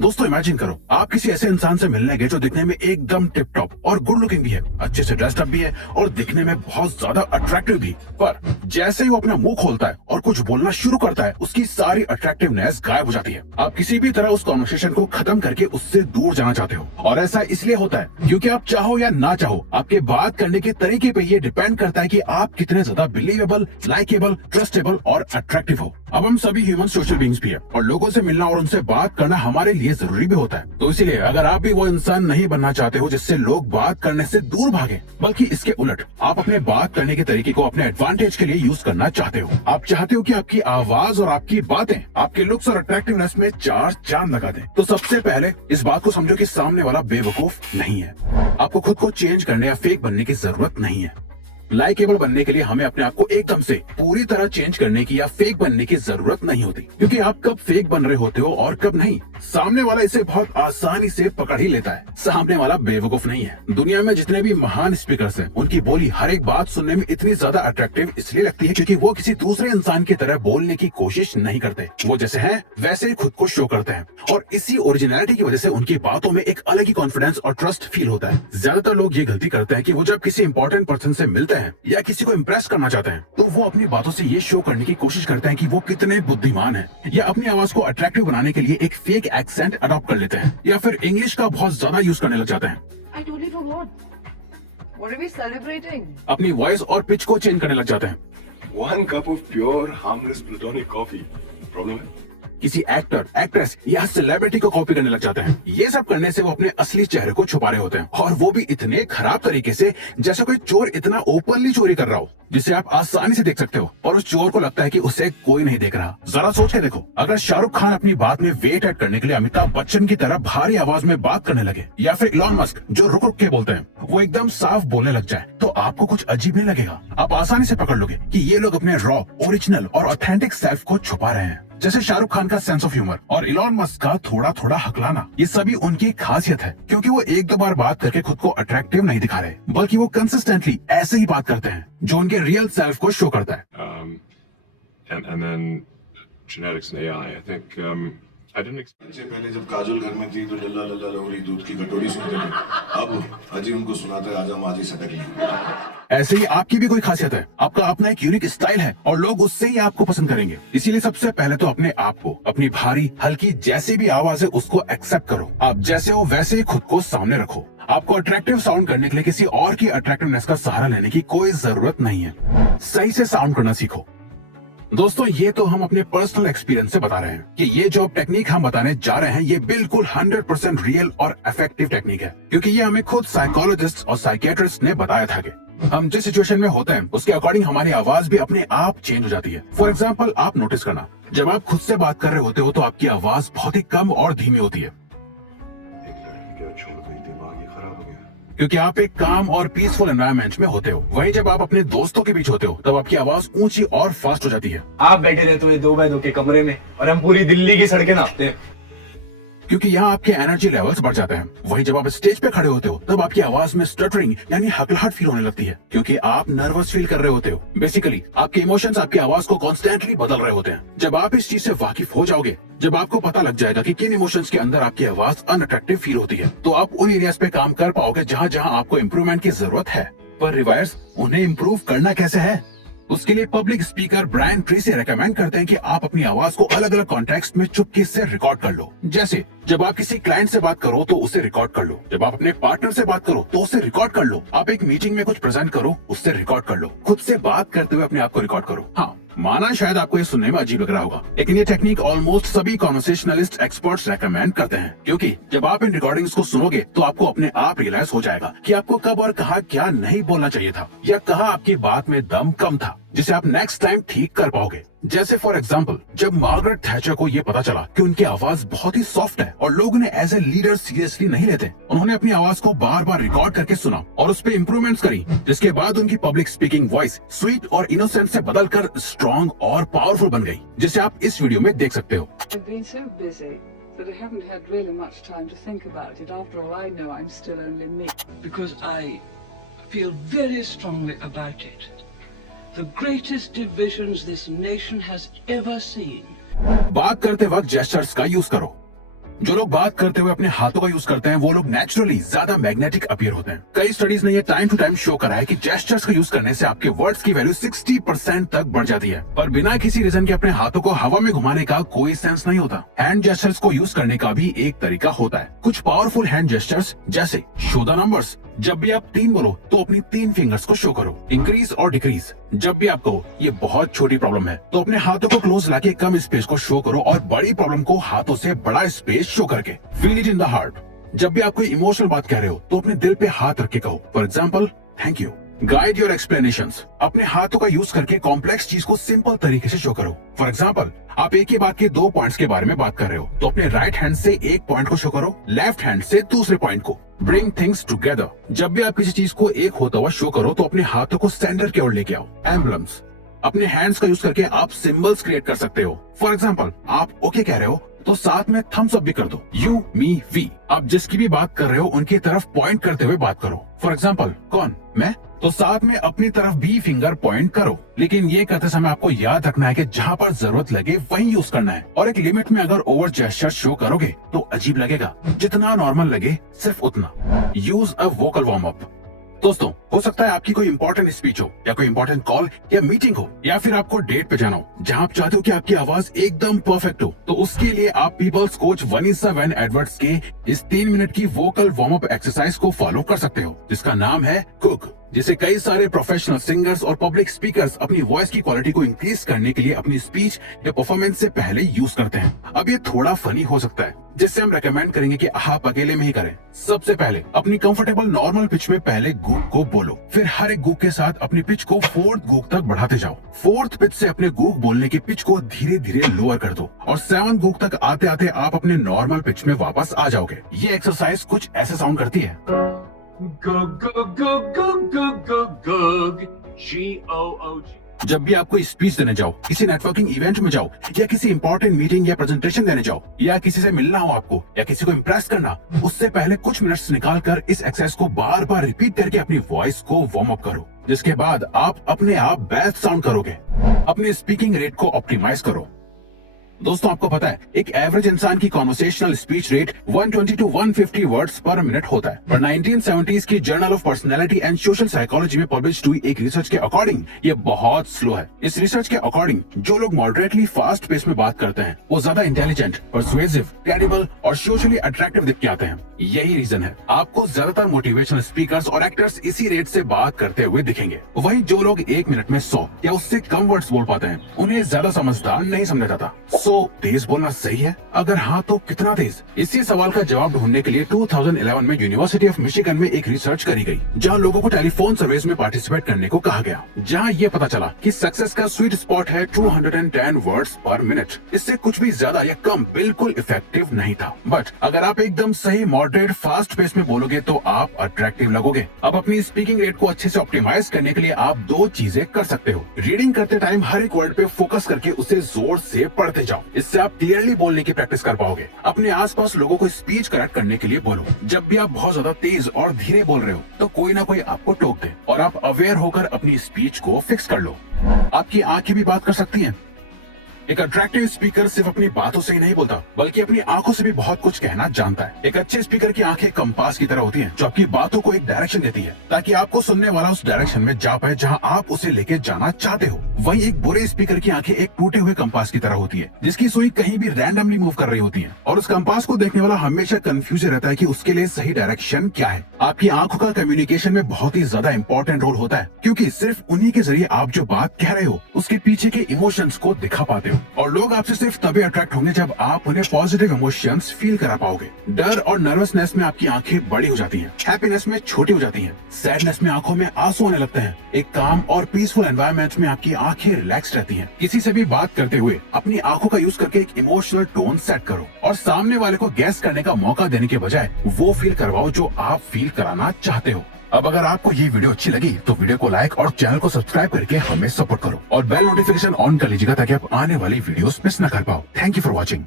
दोस्तों इमेजिन करो, आप किसी ऐसे इंसान से मिलने गए जो दिखने में एकदम टिप टॉप और गुड लुकिंग भी है, अच्छे से ड्रेस्ड अप भी है और दिखने में बहुत ज्यादा अट्रैक्टिव भी। पर जैसे ही वो अपना मुंह खोलता है और कुछ बोलना शुरू करता है, उसकी सारी अट्रैक्टिवनेस गायब हो जाती है। आप किसी भी तरह उस कॉन्वर्सेशन को खत्म करके उससे दूर जाना चाहते हो, और ऐसा इसलिए होता है क्योंकि आप चाहो या ना चाहो, आपके बात करने के तरीके पे ये डिपेंड करता है कि आप कितने ज्यादा बिलीवेबल, लाइकेबल, ट्रस्टेबल और अट्रैक्टिव हो। अब हम सभी ह्यूमन सोशल बीइंग्स भी है और लोगों से मिलना और उनसे बात करना हमारे लिए जरूरी भी होता है। तो इसीलिए अगर आप भी वो इंसान नहीं बनना चाहते हो जिससे लोग बात करने से दूर भागे, बल्कि इसके उलट आप अपने बात करने के तरीके को अपने एडवांटेज के लिए यूज करना चाहते हो, आप चाहते हो कि आपकी आवाज और आपकी बातें आपके लुक्स और अट्रैक्टिवनेस में चार चांद लगा दें, तो सबसे पहले इस बात को समझो कि सामने वाला बेवकूफ नहीं है। आपको खुद को चेंज करने या फेक बनने की जरूरत नहीं है। लाइकेबल बनने के लिए हमें अपने आप को एकदम से पूरी तरह चेंज करने की या फेक बनने की जरूरत नहीं होती, क्योंकि आप कब फेक बन रहे होते हो और कब नहीं, सामने वाला इसे बहुत आसानी से पकड़ ही लेता है। सामने वाला बेवकूफ नहीं है। दुनिया में जितने भी महान स्पीकर्स हैं, उनकी बोली हर एक बात सुनने में इतनी ज्यादा अट्रैक्टिव इसलिए लगती है क्योंकि वो किसी दूसरे इंसान की तरह बोलने की कोशिश नहीं करते। वो जैसे हैं वैसे ही खुद को शो करते हैं, और इसी ओरिजिनलिटी की वजह से उनकी बातों में एक अलग ही कॉन्फिडेंस और ट्रस्ट फील होता है। ज्यादातर लोग ये गलती करते हैं कि वो जब किसी इंपॉर्टेंट पर्सन से मिलते हैं या किसी को इम्प्रेस करना चाहते हैं, तो वो अपनी बातों से ये शो करने की कोशिश करते हैं कि वो कितने बुद्धिमान हैं, या अपनी आवाज को अट्रैक्टिव बनाने के लिए एक फेक एक्सेंट अडॉप्ट कर लेते हैं, या फिर इंग्लिश का बहुत ज्यादा यूज करने लग जाते हैं। I totally forgot. What are we celebrating? अपनी वॉइस और पिच को चेंज करने लग जाते हैं। One cup of pure, harmless platonic coffee. Problem है? किसी एक्टर, एक्ट्रेस या सेलिब्रिटी को कॉपी करने लग जाते हैं। ये सब करने से वो अपने असली चेहरे को छुपा रहे होते हैं, और वो भी इतने खराब तरीके से जैसे कोई चोर इतना ओपनली चोरी कर रहा हो, जिसे आप आसानी से देख सकते हो, और उस चोर को लगता है कि उसे कोई नहीं देख रहा। जरा सोच के देखो, अगर शाहरुख खान अपनी बात में वेट ऐड करने के लिए अमिताभ बच्चन की तरह भारी आवाज में बात करने लगे, या फिर इलॉन मस्क जो रुक रुक के बोलते हैं वो एकदम साफ बोलने लग जाए, तो आपको कुछ अजीब नहीं लगेगा। आप आसानी से पकड़ लोगे कि ये लोग अपने रॉ, ओरिजिनल और ऑथेंटिक सेल्फ को छुपा रहे हैं। जैसे शाहरुख खान का सेंस ऑफ ह्यूमर और इलॉन मस्क का थोड़ा थोड़ा हकलाना, ये सभी उनकी खासियत है, क्योंकि वो एक दो बार बात करके खुद को अट्रैक्टिव नहीं दिखा रहे, बल्कि वो कंसिस्टेंटली ऐसे ही बात करते हैं जो उनके रियल सेल्फ को शो करता है। And then genetics and AI. I think I didn't expect. इससे पहले जब काजोल घर में थी तो लल्ला लल्ला लोरी दूध की कटोरी सुनते थे, अब अजी उनको सुनाता है आजा माजी सटक ली। ऐसे ही आपकी भी कोई खासियत है, आपका अपना एक यूनिक स्टाइल है, और लोग उससे ही आपको पसंद करेंगे। इसीलिए सबसे पहले तो अपने आप को, अपनी भारी हल्की जैसी भी आवाज है उसको एक्सेप्ट करो। आप जैसे हो वैसे ही खुद को सामने रखो। आपको अट्रैक्टिव साउंड करने के लिए किसी और की अट्रैक्टिवनेस का सहारा लेने की कोई जरूरत नहीं है। सही से साउंड करना सीखो। दोस्तों ये तो हम अपने पर्सनल एक्सपीरियंस से बता रहे हैं कि ये जो टेक्निक हम बताने जा रहे हैं ये बिल्कुल 100% रियल और इफेक्टिव टेक्निक है, क्योंकि ये हमें खुद साइकोलॉजिस्ट और साइकियाट्रिस्ट ने बताया था कि हम जिस सिचुएशन में होते हैं उसके अकॉर्डिंग हमारी आवाज भी अपने आप चेंज हो जाती है। फॉर एग्जाम्पल, आप नोटिस करना, जब आप खुद से बात कर रहे होते हो तो आपकी आवाज बहुत ही कम और धीमी होती है, एक लड़की क्या छोड़ गई, दिमाग ही खराब हो गया। क्योंकि आप एक काम और पीसफुल एनवायरनमेंट में होते हो। वहीं जब आप अपने दोस्तों के बीच होते हो तब आपकी आवाज ऊंची और फास्ट हो जाती है। आप बैठे रहते हो 2x2 के कमरे में और हम पूरी दिल्ली की सड़कें नापते हैं, क्योंकि यहाँ आपके एनर्जी लेवल्स बढ़ जाते हैं। वहीं जब आप स्टेज पे खड़े होते हो तब आपकी आवाज में स्टटरिंग यानी हकलाहट फील होने लगती है, क्योंकि आप नर्वस फील कर रहे होते हो। बेसिकली आपके इमोशंस आपकी आवाज को कॉन्स्टेंटली बदल रहे होते हैं। जब आप इस चीज से वाकिफ हो जाओगे, जब आपको पता लग जाएगा कि किन इमोशंस के अंदर आपकी आवाज अनअट्रैक्टिव फील होती है, तो आप उन एरियाज पे काम कर पाओगे जहाँ जहाँ आपको इम्प्रूवमेंट की जरूरत है। पर रिवायर्स, उन्हें इम्प्रूव करना कैसे है? उसके लिए public speaker Brian Tracy recommend करते हैं कि आप अपनी आवाज को अलग अलग कॉन्टेक्स्ट में चुपके से रिकॉर्ड कर लो। जैसे जब आप किसी क्लाइंट से बात करो तो उसे रिकॉर्ड कर लो, जब आप अपने पार्टनर से बात करो तो उसे रिकॉर्ड कर लो, आप एक मीटिंग में कुछ प्रेजेंट करो उससे रिकॉर्ड कर लो, खुद से बात करते हुए अपने आप को रिकॉर्ड करो। हाँ, माना शायद आपको ये सुनने में अजीब लग रहा होगा, लेकिन ये टेक्निक ऑलमोस्ट सभी कॉन्वर्सेशनलिस्ट एक्सपर्ट्स रेकमेंड करते हैं, क्योंकि जब आप इन रिकॉर्डिंग्स को सुनोगे तो आपको अपने आप रियलाइज हो जाएगा कि आपको कब और कहाँ क्या नहीं बोलना चाहिए था, या कहाँ आपकी बात में दम कम था, जिसे आप नेक्स्ट टाइम ठीक कर पाओगे। जैसे फॉर एग्जाम्पल, जब मार्गरेट थैचर को ये पता चला कि उनकी आवाज बहुत ही सॉफ्ट है और लोग उन्हें एज ए लीडर सीरियसली नहीं लेते, उन्होंने अपनी आवाज को बार बार रिकॉर्ड करके सुना और उस पर इम्प्रूवमेंट्स करी, जिसके बाद उनकी पब्लिक स्पीकिंग वॉइस स्वीट और इनोसेंट से बदलकर स्ट्रॉन्ग और पावरफुल बन गई, जिसे आप इस वीडियो में देख सकते हो। I've been so busy that I haven't had really much time to think about it. After all, I know I'm still only me. Because I feel very strongly about it. The greatest divisions this nation has ever seen. बात करते वक्त gestures का use करो। जो लोग बात करते हुए अपने हाथों का यूज करते हैं वो लोग नेचुरली ज्यादा मैग्नेटिक अपीयर होते हैं। कई स्टडीज ने ये टाइम टू टाइम शो करा है कि जेस्चर्स का यूज करने से आपके वर्ड्स की वैल्यू 60% तक बढ़ जाती है। पर बिना किसी रीजन के अपने हाथों को हवा में घुमाने का कोई सेंस नहीं होता। हैंड जेस्चर्स को यूज करने का भी एक तरीका होता है। कुछ पावरफुल हैंड जेस्चर्स जैसे शो द नंबर्स, जब भी आप 3 बोलो तो अपनी 3 फिंगर्स को शो करो। इंक्रीज और डिक्रीज, जब भी आप कहो ये बहुत छोटी प्रॉब्लम है तो अपने हाथों को क्लोज लाके कम स्पेस को शो करो और बड़ी प्रॉब्लम को हाथों से बड़ा स्पेस शो करके। Feel it in the heart, जब भी आप कोई इमोशनल बात कह रहे हो तो अपने दिल पे हाथ रख के कहो। For example, thank you. Guide your explanations, अपने हाथों का यूज करके कॉम्प्लेक्स चीज को सिंपल तरीके से शो करो। फॉर एग्जाम्पल, आप एक ही बात के 2 पॉइंट्स के बारे में बात कर रहे हो तो अपने राइट हैंड से एक पॉइंट को शो करो, लेफ्ट हैंड से दूसरे पॉइंट को। ब्रिंग थिंग्स टुगेदर, जब भी आप किसी चीज को एक होता हुआ शो करो तो अपने हाथों को सेंटर की ओर लेके आओ। एम्बलम्स, अपने हैंड्स का यूज करके आप सिंबल्स क्रिएट कर सकते हो। फॉर एग्जाम्पल, आप ओके कह रहे हो तो साथ में थम्स अप भी कर दो। यू, मी, वी, आप जिसकी भी बात कर रहे हो उनकी तरफ पॉइंट करते हुए बात करो। फॉर एग्जाम्पल, कौन, मैं, तो साथ में अपनी तरफ भी फिंगर पॉइंट करो। लेकिन ये करते समय आपको याद रखना है कि जहाँ पर जरूरत लगे वहीं यूज करना है और एक लिमिट में। अगर ओवर जेस्चर शो करोगे तो अजीब लगेगा, जितना नॉर्मल लगे सिर्फ उतना। Use a vocal warm up. दोस्तों, हो सकता है आपकी कोई इंपॉर्टेंट स्पीच हो या कोई इंपॉर्टेंट कॉल या मीटिंग हो या फिर आपको डेट पे जाना हो जहां आप चाहते हो कि आपकी आवाज एकदम परफेक्ट हो, तो उसके लिए आप पीपल्स कोच वनीसा वैन एडवर्ड्स के इस 3 मिनट की वोकल वार्म अप एक्सरसाइज को फॉलो कर सकते हो, जिसका नाम है कुक, जिसे कई सारे प्रोफेशनल सिंगर्स और पब्लिक स्पीकर्स अपनी वॉइस की क्वालिटी को इंक्रीज करने के लिए अपनी स्पीच या परफॉर्मेंस से पहले यूज करते हैं। अब ये थोड़ा फनी हो सकता है, जिससे हम रेकमेंड करेंगे कि आप अकेले में ही करें। सबसे पहले अपनी कंफर्टेबल नॉर्मल पिच में पहले गूक को बोलो, फिर हर एक गूक के साथ अपनी पिच को 4th गूक तक बढ़ाते जाओ। 4th पिच से अपने गूक बोलने की पिच को धीरे धीरे लोअर कर दो और 7th गूक तक आते आते आप अपने नॉर्मल पिच में वापस आ जाओगे। ये एक्सरसाइज कुछ ऐसे साउंड करती है। Gug, gug, gug, gug, gug, gug, gug. G-O-O-G. जब भी आप कोई स्पीच देने जाओ, किसी नेटवर्किंग इवेंट में जाओ या किसी इंपॉर्टेंट मीटिंग या प्रेजेंटेशन देने जाओ या किसी से मिलना हो आपको या किसी को इम्प्रेस करना, उससे पहले कुछ मिनट्स निकाल कर इस एक्सरसाइज को बार बार रिपीट करके अपनी वॉइस को वार्म अप करो, जिसके बाद आप अपने आप बेस्ट साउंड करोगे। अपने स्पीकिंग रेट को ऑप्टिमाइज करो। दोस्तों, आपको पता है एक एवरेज इंसान की conversational speech rate 120 to 150 words पर मिनट होता है, पर 1970s की journal of personality and social psychology में पब्लिश हुई एक रिसर्च के अकॉर्डिंग ये बहुत स्लो है। इस रिसर्च के अकॉर्डिंग जो लोग मॉडरेटली फास्ट पेस में बात करते हैं वो ज्यादा इंटेलिजेंट, परसुएसिव, क्रेडिबल और सोशली अट्रैक्टिव दिख के आते हैं। यही रीजन है आपको ज्यादातर मोटिवेशनल स्पीकर्स और एक्टर्स इसी रेट से बात करते हुए दिखेंगे। वहीं जो लोग 1 मिनट में 100 या उससे कम वर्ड्स बोल पाते हैं उन्हें ज्यादा समझदार नहीं समझा जाता। तेज बोलना सही है? अगर हाँ तो कितना तेज? इसी सवाल का जवाब ढूंढने के लिए 2011 में यूनिवर्सिटी ऑफ मिशिगन में एक रिसर्च करी गई, जहां लोगों को टेलीफोन सर्विस में पार्टिसिपेट करने को कहा गया, जहां ये पता चला कि सक्सेस का स्वीट स्पॉट है 210 वर्ड्स पर मिनट। इससे कुछ भी ज्यादा या कम बिल्कुल इफेक्टिव नहीं था। बट अगर आप एकदम सही मॉडरेट फास्ट पेस में बोलोगे तो आप अट्रैक्टिव लगोगे। अब अपनी स्पीकिंग रेट को अच्छे से ऑप्टिमाइज करने के लिए आप 2 चीजें कर सकते हो। रीडिंग करते टाइम हर एक वर्ड पे फोकस करके उसे जोर से पढ़ते जाओ, इससे आप क्लियरली बोलने की प्रैक्टिस कर पाओगे। अपने आसपास लोगों को स्पीच करेक्ट करने के लिए बोलो। जब भी आप बहुत ज्यादा तेज और धीरे बोल रहे हो तो कोई ना कोई आपको टोक दे और आप अवेयर होकर अपनी स्पीच को फिक्स कर लो। आपकी आंखें भी बात कर सकती हैं। एक अट्रैक्टिव स्पीकर सिर्फ अपनी बातों से ही नहीं बोलता बल्कि अपनी आंखों से भी बहुत कुछ कहना जानता है। एक अच्छे स्पीकर की आंखें कंपास की तरह होती हैं, जो आपकी बातों को एक डायरेक्शन देती है ताकि आपको सुनने वाला उस डायरेक्शन में जा पाए जहां आप उसे लेके जाना चाहते हो। वहीं एक बुरे स्पीकर की आंखें एक टूटे हुए कंपास की तरह होती है, जिसकी सुई कहीं भी रैंडमली मूव कर रही होती है और उस कंपास को देखने वाला हमेशा कंफ्यूज रहता है कि उसके लिए सही डायरेक्शन क्या है। आपकी आंखों का कम्युनिकेशन में बहुत ही ज्यादा इंपॉर्टेंट रोल होता है, क्योंकि सिर्फ उन्हीं के जरिए आप जो बात कह रहे हो उसके पीछे के इमोशंस को दिखा पाते हो और लोग आपसे सिर्फ तभी अट्रैक्ट होंगे जब आप उन्हें पॉजिटिव इमोशंस फील करा पाओगे। डर और नर्वसनेस में आपकी आंखें बड़ी हो जाती हैं, हैप्पीनेस में छोटी हो जाती हैं, सैडनेस में आंखों में आंसू आने लगते हैं। एक काम और पीसफुल एनवायरनमेंट में आपकी आंखें रिलैक्स रहती हैं। किसी से भी बात करते हुए अपनी आंखों का यूज करके एक इमोशनल टोन सेट करो और सामने वाले को गैस करने का मौका देने के बजाय वो फील करवाओ जो आप फील कराना चाहते हो। अब अगर आपको ये वीडियो अच्छी लगी तो वीडियो को लाइक और चैनल को सब्सक्राइब करके हमें सपोर्ट करो और बेल नोटिफिकेशन ऑन कर लीजिएगा ताकि आप आने वाली वीडियोस मिस न कर पाओ। Thank you for watching.